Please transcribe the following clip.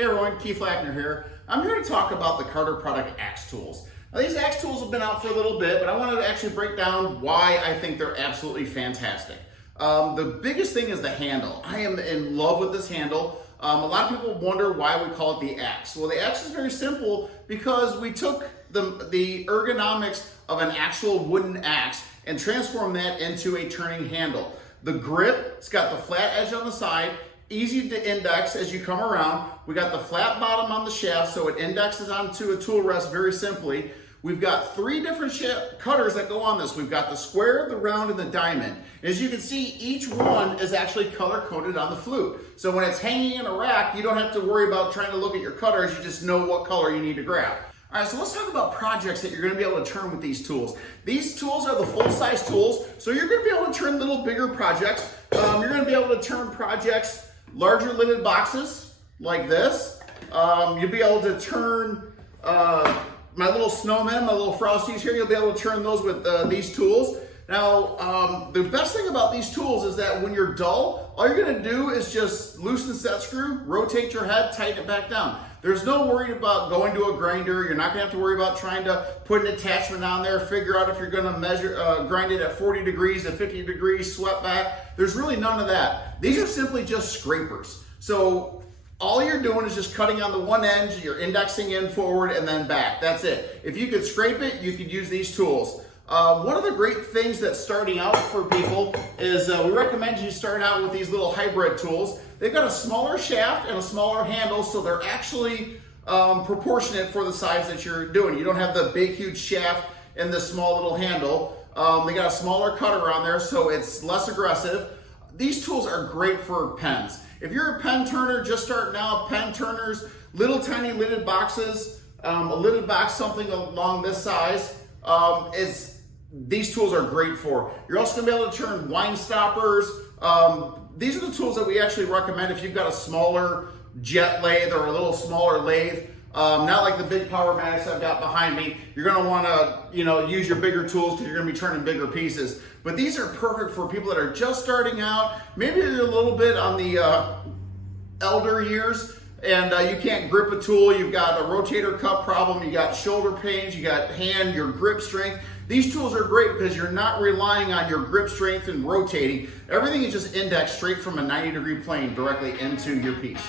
Hey everyone, Keith Lackner here. I'm here to talk about the Carter product AXE tools. Now these AXE tools have been out for a little bit, but I wanted to actually break down why I think they're absolutely fantastic. The biggest thing is the handle. I am in love with this handle. A lot of people wonder why we call it the AXE. Well, the AXE is very simple because we took the ergonomics of an actual wooden axe and transformed that into a turning handle. The grip, it's got the flat edge on the side, easy to index as you come around. We got the flat bottom on the shaft, so it indexes onto a tool rest very simply. We've got three different cutters that go on this. We've got the square, the round, and the diamond. As you can see, each one is actually color coded on the flute. So when it's hanging in a rack, you don't have to worry about trying to look at your cutters. You just know what color you need to grab. All right, so let's talk about projects that you're gonna be able to turn with these tools. These tools are the full-size tools, so you're gonna be able to turn little bigger projects. You're gonna be able to turn projects, larger lidded boxes like this. You'll be able to turn my little snowmen, my little frosties here, you'll be able to turn those with these tools. Now, the best thing about these tools is that when you're dull, all you're gonna do is just loosen the set screw, rotate your head, tighten it back down. There's no worry about going to a grinder. You're not gonna have to worry about trying to put an attachment on there, figure out if you're gonna grind it at 40 degrees to 50 degrees, swept back. There's really none of that. These are simply just scrapers. So all you're doing is just cutting on the one end, you're indexing in, forward, and then back. That's it. If you could scrape it, you could use these tools. One of the great things that's starting out for people is we recommend you start out with these little hybrid tools. They've got a smaller shaft and a smaller handle, so they're actually proportionate for the size that you're doing. You don't have the big, huge shaft and the small little handle. They got a smaller cutter on there, so it's less aggressive. These tools are great for pens. If you're a pen turner just starting out, pen turners, little tiny lidded boxes, a lidded box something along this size, these tools are great for. You're also gonna be able to turn wine stoppers. These are the tools that we actually recommend if you've got a smaller jet lathe or a little smaller lathe. Not like the big Powermatics I've got behind me. You're gonna wanna use your bigger tools because you're gonna be turning bigger pieces. But these are perfect for people that are just starting out. Maybe you're a little bit on the elder years and you can't grip a tool. You've got a rotator cuff problem, you got shoulder pains, you got your grip strength. These tools are great because you're not relying on your grip strength and rotating. Everything is just indexed straight from a 90-degree plane directly into your piece.